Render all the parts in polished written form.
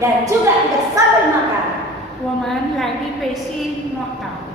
dan juga tidak sambil makan. 我们来预备心默祷。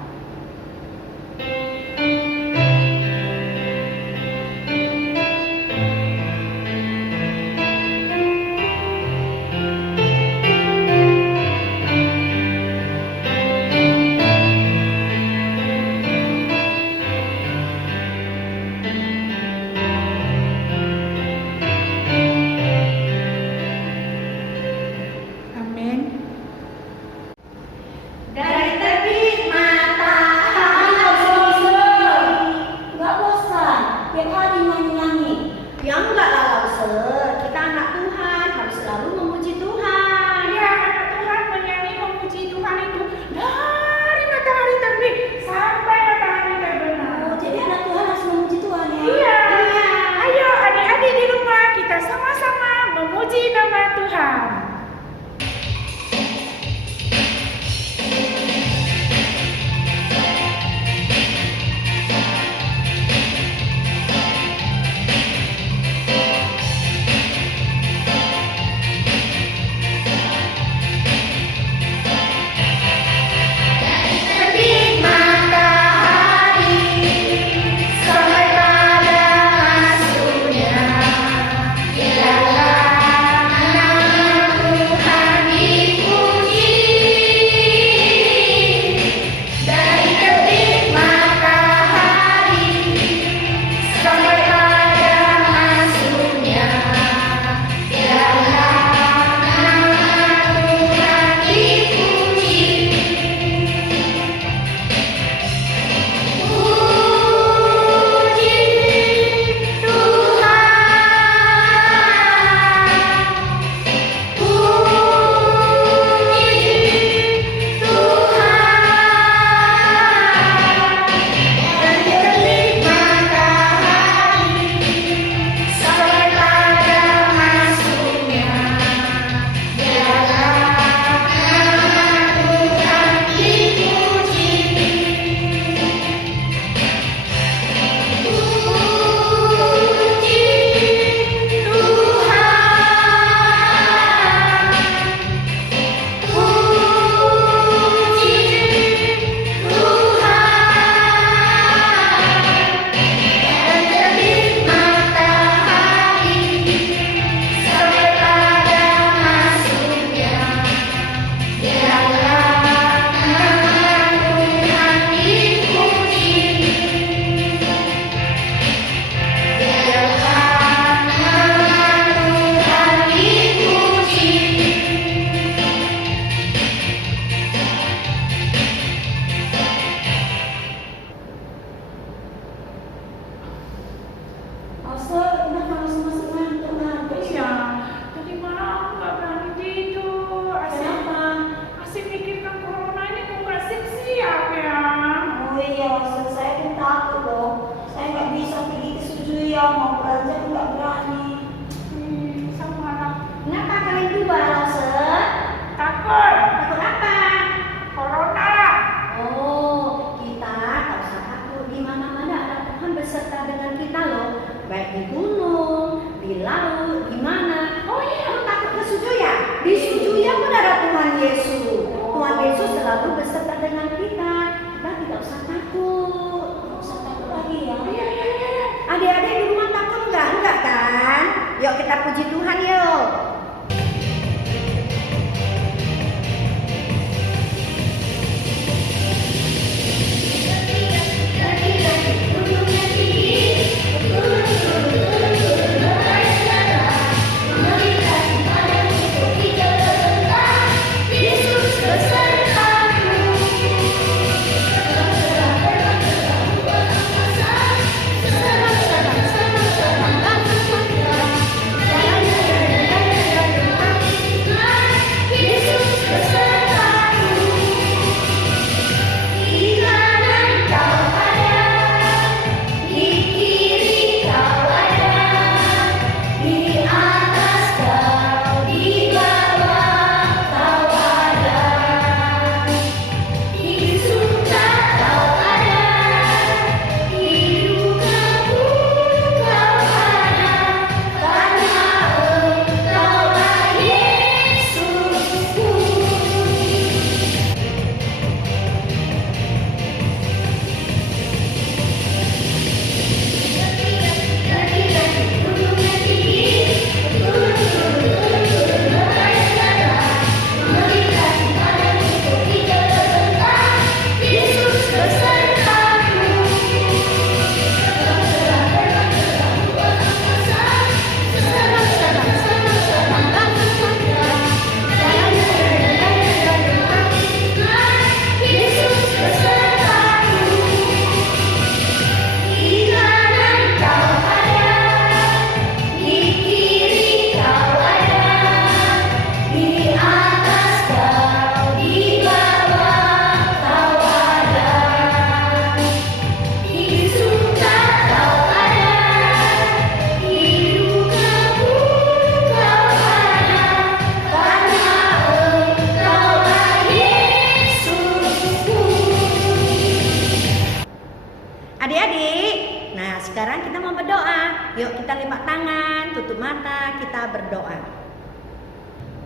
sekarang kita mau berdoa. Yuk kita lipat tangan, tutup mata, kita berdoa.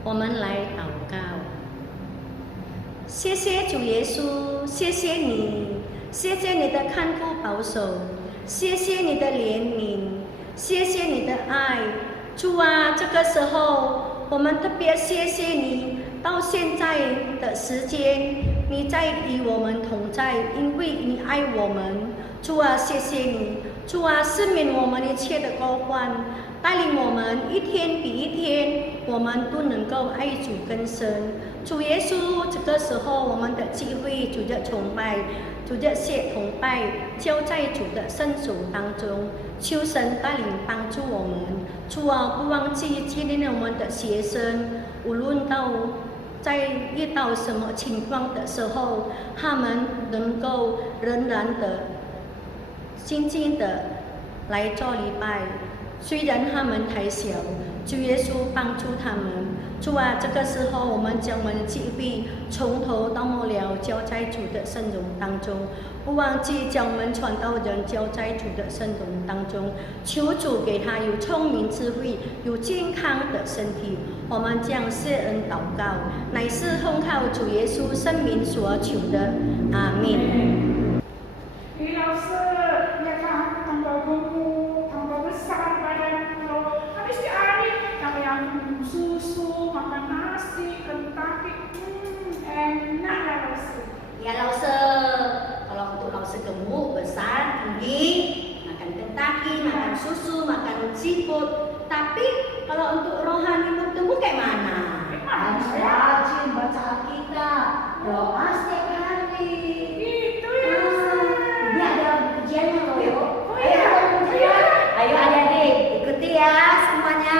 我们来祷告。谢谢主耶稣，谢谢你，谢谢你的看顾保守，谢谢你的怜悯，谢谢你的爱。主啊，这个时候我们特别谢谢你，到现在的时间，你在与我们同在，因为你爱我们。主啊，谢谢你，主啊，赦免我们一切的过患，带领我们一天比一天，我们都能够爱主更深。主耶稣，这个时候我们的机会，主的崇拜，主的血崇拜，交在主的圣手当中，求神带领帮助我们。主啊，不忘记纪念我们的学生，无论在遇到什么情况的时候，他们能够仍然的静静的来做礼拜。虽然他们太小，主耶稣帮助他们。主啊，这个时候我们将我们的机会从头到末了交在主的圣容当中，不忘记将我们传道人交在主的圣容当中。求主给他有聪明智慧，有健康的身体。我们将谢恩祷告，乃是奉靠主耶稣圣名所求的。阿门。李老师，ya kan tambah gemuk, tambah besar badan lo. Habis di hari yang minum susu, makan nasi, Kentucky, enak ya Laoser. Ya Laoser, kalau untuk Laoser gemuk, besar, tinggi, makan Kentucky, makan susu, makan seafood. Tapi kalau untuk rohani bertumbuh kayak mana? Harus rajin baca Alkitab, doa setiap hari. Itu ya. Ini ada ujiannya loh, yuk. Oh iya. Ayo adik-adik, ikuti ya semuanya.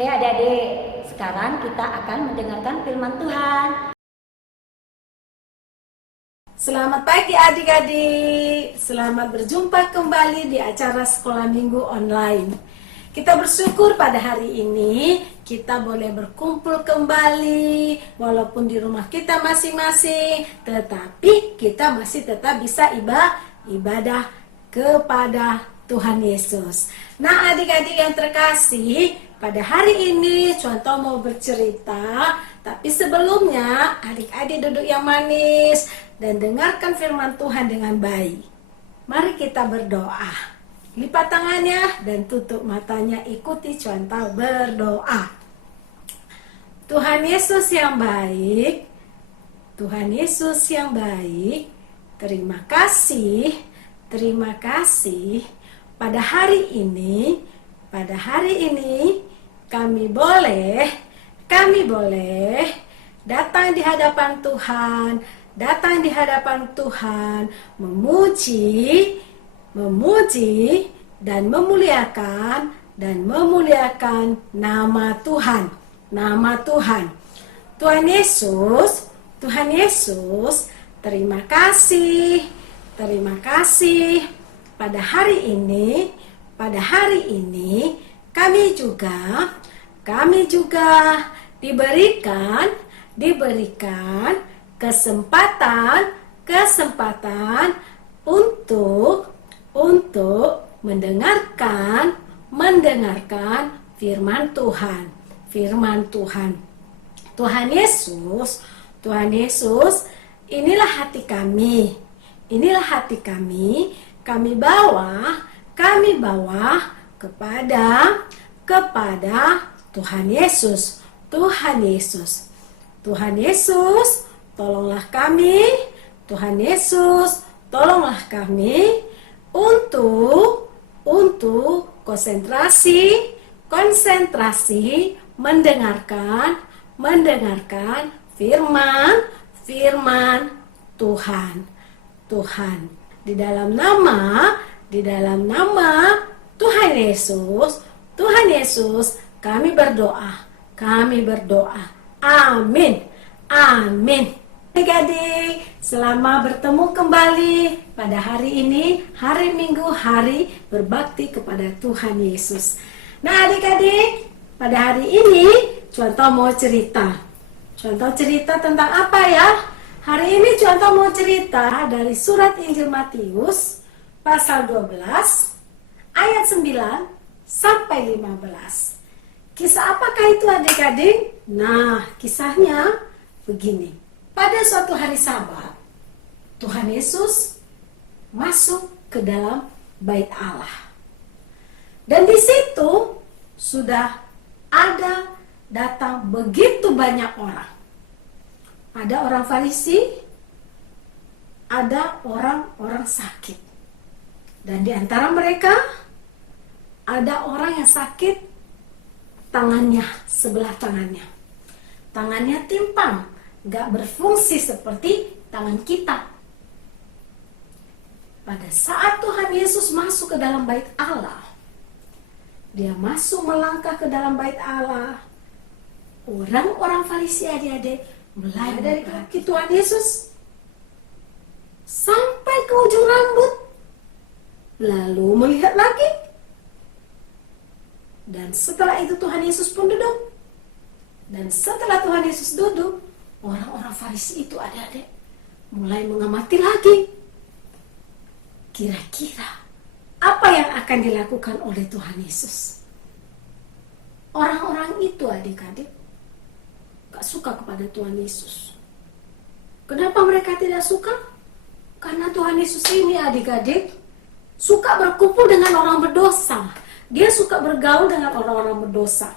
Oke adik-adik, sekarang kita akan mendengarkan firman Tuhan. Selamat pagi adik-adik, selamat berjumpa kembali di acara Sekolah Minggu Online. Kita bersyukur pada hari ini kita boleh berkumpul kembali walaupun di rumah kita masing-masing, tetapi kita masih tetap bisa ibadah kepada Tuhan Yesus. Nah, adik-adik yang terkasih, pada hari ini contoh mau bercerita, tapi sebelumnya adik-adik duduk yang manis dan dengarkan firman Tuhan dengan baik. Mari kita berdoa. Lipat tangannya dan tutup matanya, ikuti contoh berdoa. Tuhan Yesus yang baik, Tuhan Yesus yang baik, terima kasih pada hari ini kami boleh datang di hadapan Tuhan, memuji dan memuliakan nama Tuhan. Tuhan Yesus, terima kasih pada hari ini kami juga diberikan kesempatan untuk mendengarkan firman Tuhan. Tuhan Yesus, inilah hati kami. Kami bawa kepada Tuhan Yesus. Tuhan Yesus, tolonglah kami. Tuhan Yesus, tolonglah kami untuk konsentrasi mendengarkan firman Tuhan. Di dalam nama Tuhan Yesus kami berdoa. Amin. Adik-adik, selamat bertemu kembali pada hari ini, hari Minggu, hari berbakti kepada Tuhan Yesus. Nah, adik-adik, pada hari ini contoh mau cerita. Contoh cerita tentang apa ya? Hari ini contoh mau cerita dari surat Injil Matius pasal 12 ayat 9 sampai 15. Kisah apakah itu, adik-adik? Nah, kisahnya begini. Pada suatu hari Sabat, Tuhan Yesus masuk ke dalam bait Allah. Dan di situ sudah ada datang begitu banyak orang. Ada orang Farisi, ada orang-orang sakit. Dan di antara mereka ada orang yang sakit sebelah tangannya. Tangannya timpang, gak berfungsi seperti tangan kita. Pada saat Tuhan Yesus masuk ke dalam bait Allah, dia masuk melangkah ke dalam bait Allah. Orang-orang Farisi, adik-adik, mulai dari kaki Tuhan Yesus sampai ke ujung rambut, lalu melihat lagi. Dan setelah itu Tuhan Yesus pun duduk. Dan setelah Tuhan Yesus duduk, orang-orang Farisi itu, adik-adik, mulai mengamati lagi. Kira-kira apa yang akan dilakukan oleh Tuhan Yesus? Orang-orang itu, adik-adik, gak suka kepada Tuhan Yesus. Kenapa mereka tidak suka? Karena Tuhan Yesus ini, adik-adik, suka berkumpul dengan orang berdosa. Dia suka bergaul dengan orang-orang berdosa.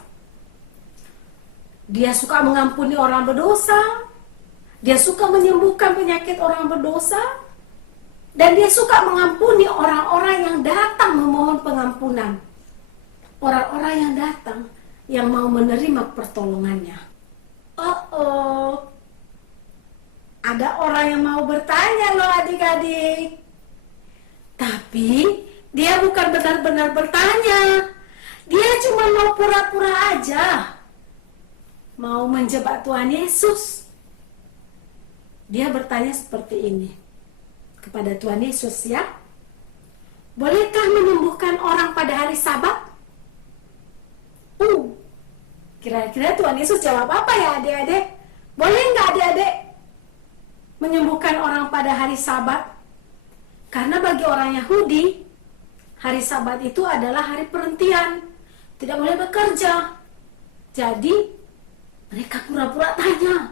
Dia suka mengampuni orang berdosa. Dia suka menyembuhkan penyakit orang berdosa. Dan dia suka mengampuni orang-orang yang datang memohon pengampunan. Orang-orang yang datang, yang mau menerima pertolongannya. Ada orang yang mau bertanya loh, adik-adik. Tapi dia bukan benar-benar bertanya. Dia cuma mau pura-pura aja. Mau menjebak Tuhan Yesus. Dia bertanya seperti ini kepada Tuhan Yesus, ya. Bolehkah menyembuhkan orang pada hari Sabat? Kira-kira Tuhan Yesus jawab apa ya adik-adik? Boleh nggak adik-adik menyembuhkan orang pada hari Sabat? Karena bagi orang Yahudi, hari Sabat itu adalah hari perhentian, tidak boleh bekerja. Jadi mereka pura-pura tanya,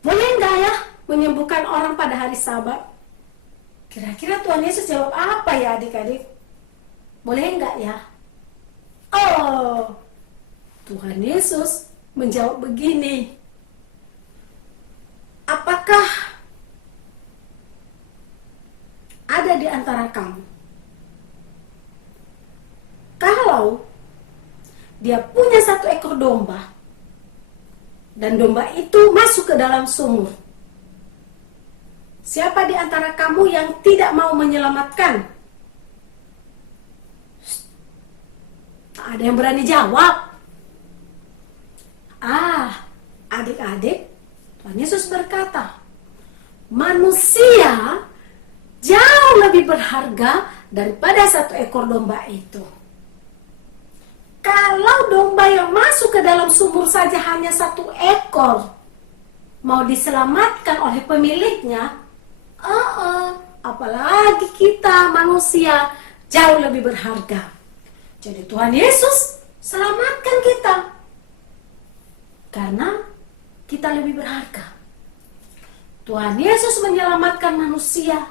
boleh nggak ya menyembuhkan orang pada hari Sabat? Kira-kira Tuhan Yesus jawab apa ya adik-adik? Boleh nggak ya? Oh, Tuhan Yesus menjawab begini, apakah ada di antara kamu, kalau dia punya 1 ekor domba, dan domba itu masuk ke dalam sumur, siapa di antara kamu yang tidak mau menyelamatkan? Tak ada yang berani jawab. Adik-adik, Tuhan Yesus berkata, manusia jauh lebih berharga daripada 1 ekor domba itu. Kalau domba yang masuk ke dalam sumur saja hanya 1 ekor mau diselamatkan oleh pemiliknya, apalagi kita manusia jauh lebih berharga. Jadi Tuhan Yesus selamatkan kita karena kita lebih berharga. Tuhan Yesus menyelamatkan manusia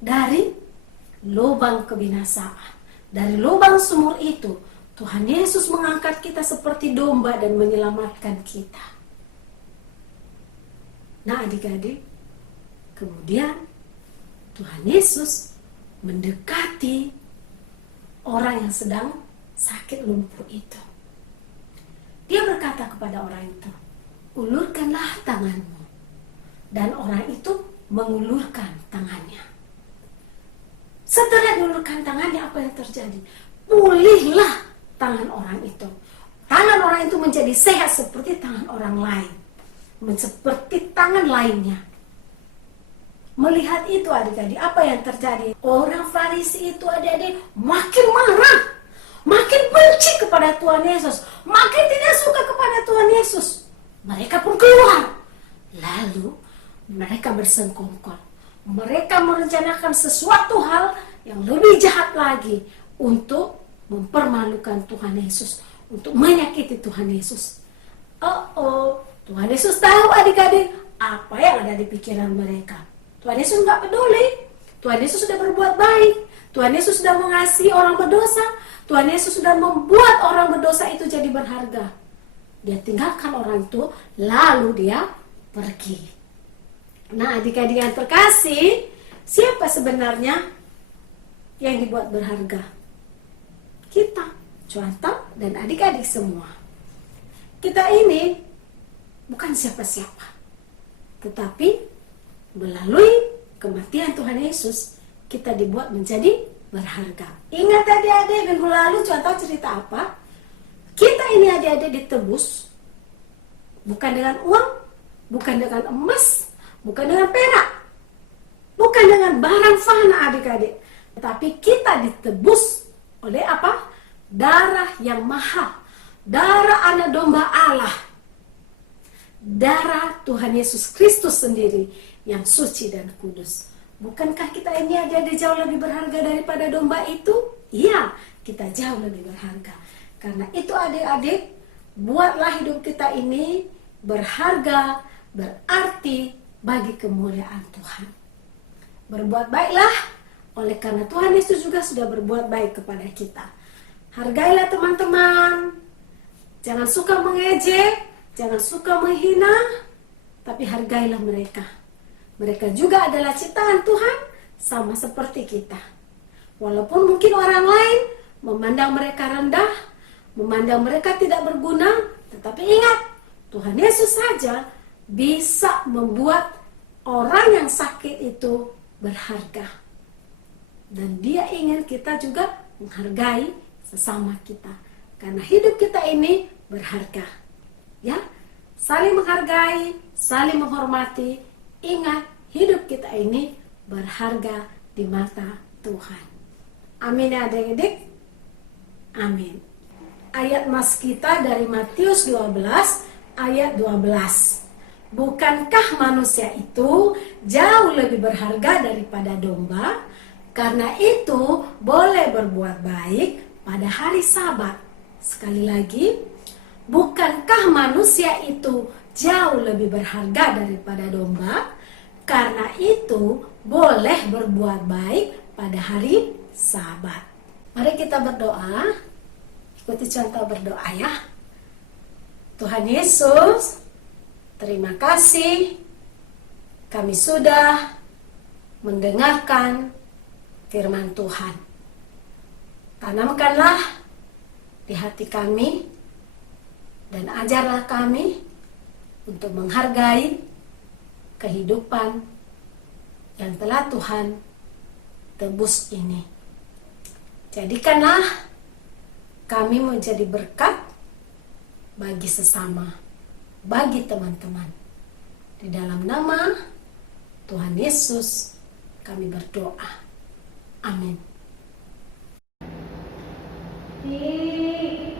dari lubang kebinasaan, dari lubang sumur itu. Tuhan Yesus mengangkat kita seperti domba dan menyelamatkan kita. Nah adik-adik, kemudian Tuhan Yesus mendekati orang yang sedang sakit lumpuh itu. Dia berkata kepada orang itu, ulurkanlah tanganmu. Dan orang itu mengulurkan tangannya. Setelah diulurkan tangannya, apa yang terjadi? Pulihlah tangan orang itu. Tangan orang itu menjadi sehat seperti tangan orang lain, seperti tangan lainnya. Melihat itu adik-adik, apa yang terjadi? Orang Farisi itu adik-adik makin marah, makin benci kepada Tuhan Yesus, makin tidak suka kepada Tuhan Yesus. Mereka pun keluar. Lalu mereka bersengkongkol. Mereka merencanakan sesuatu hal yang lebih jahat lagi untuk mempermalukan Tuhan Yesus, untuk menyakiti Tuhan Yesus. Tuhan Yesus tahu adik-adik apa yang ada di pikiran mereka. Tuhan Yesus nggak peduli. Tuhan Yesus sudah berbuat baik. Tuhan Yesus sudah mengasihi orang berdosa. Tuhan Yesus sudah membuat orang berdosa itu jadi berharga. Dia tinggalkan orang itu, lalu dia pergi. Nah adik-adik yang terkasih, siapa sebenarnya yang dibuat berharga? Kita, contoh dan adik-adik semua. Kita ini bukan siapa-siapa, tetapi melalui kematian Tuhan Yesus, kita dibuat menjadi berharga. Ingat adik-adik, minggu lalu contoh cerita apa? Kita ini adik-adik ditebus bukan dengan uang, bukan dengan emas, bukan dengan perak, bukan dengan barang fana adik-adik, tetapi kita ditebus oleh apa? Darah yang mahal, darah anak domba Allah, darah Tuhan Yesus Kristus sendiri yang suci dan kudus. Bukankah kita ini adik-adik jauh lebih berharga daripada domba itu? Iya, kita jauh lebih berharga. Karena itu adik-adik, buatlah hidup kita ini berharga, berarti bagi kemuliaan Tuhan. Berbuat baiklah, oleh karena Tuhan Yesus juga sudah berbuat baik kepada kita. Hargailah teman-teman, jangan suka mengejek, jangan suka menghina, tapi hargailah mereka. Mereka juga adalah ciptaan Tuhan, sama seperti kita. Walaupun mungkin orang lain memandang mereka rendah, memandang mereka tidak berguna, tetapi ingat, Tuhan Yesus saja bisa membuat orang yang sakit itu berharga. Dan Dia ingin kita juga menghargai sesama kita, karena hidup kita ini berharga. Ya, saling menghargai, saling menghormati. Ingat, hidup kita ini berharga di mata Tuhan. Amin ya adik-adik. Amin. ayat mas kita dari Matius 12 ayat 12. Bukankah manusia itu jauh lebih berharga daripada domba? Karena itu boleh berbuat baik pada hari Sabat. Sekali lagi, bukankah manusia itu jauh lebih berharga daripada domba? Karena itu boleh berbuat baik pada hari Sabat. Mari kita berdoa. Ikuti contoh berdoa ya. Tuhan Yesus, terima kasih kami sudah mendengarkan firman Tuhan. Tanamkanlah di hati kami dan ajarlah kami untuk menghargai kehidupan yang telah Tuhan tebus ini. Jadikanlah kami menjadi berkat bagi sesama, bagi teman-teman. Di dalam nama Tuhan Yesus kami berdoa. Amin.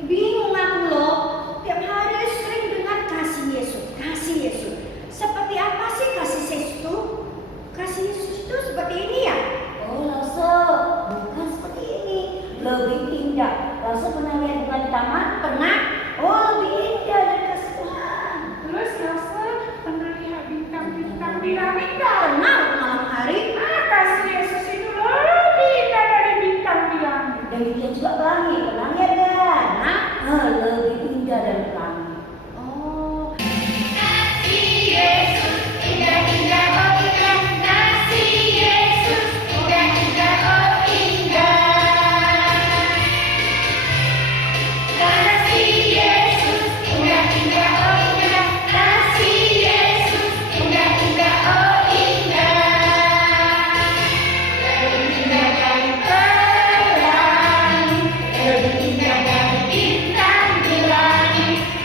Bingung aku loh, tiap hari sering dengar kasih Yesus, kasih Yesus. Seperti apa sih kasih Yesus itu? Kasih Yesus itu seperti ini ya? Oh, Rasa bukan seperti ini, lebih indah. Rasa pernah lihat bulan di taman? Pernah? Oh, lebih indah dari kasih Tuhan. Terus Rasa pernah lihat bintang-bintang di langit nggak? Pernah malam hari? Kasih Yesus itu lebih indah dari bintang di langit. Dan dia juga pelangi, pernah lihat kan? Nah, Lebih indah dari pelangi. oh,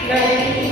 Jai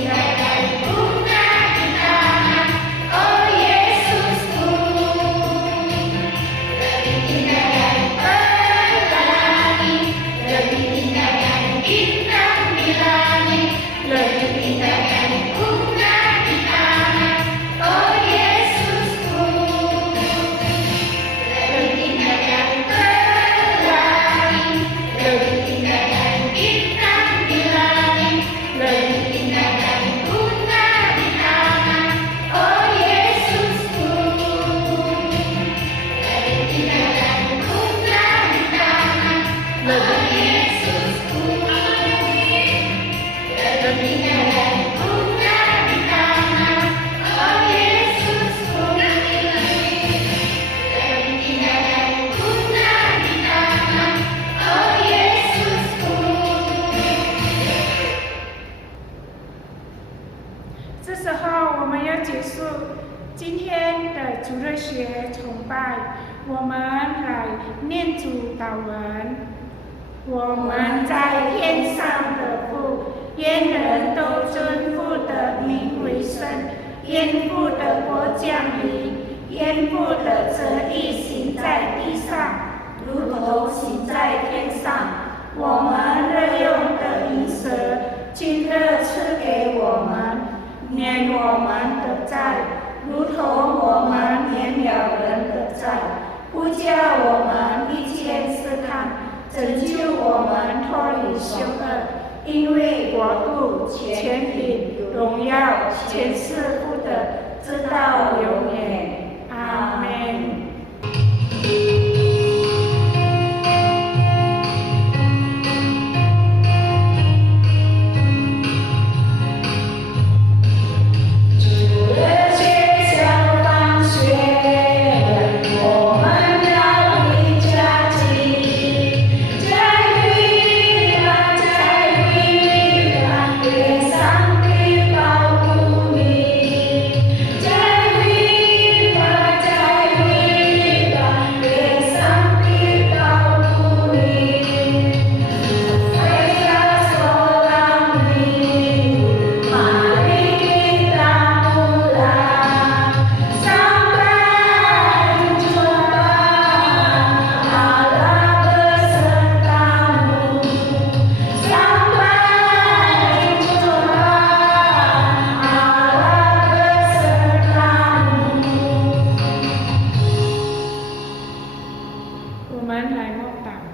Tuhan lai mau tahu.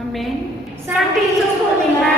Amin. Sangti Cukup Nila.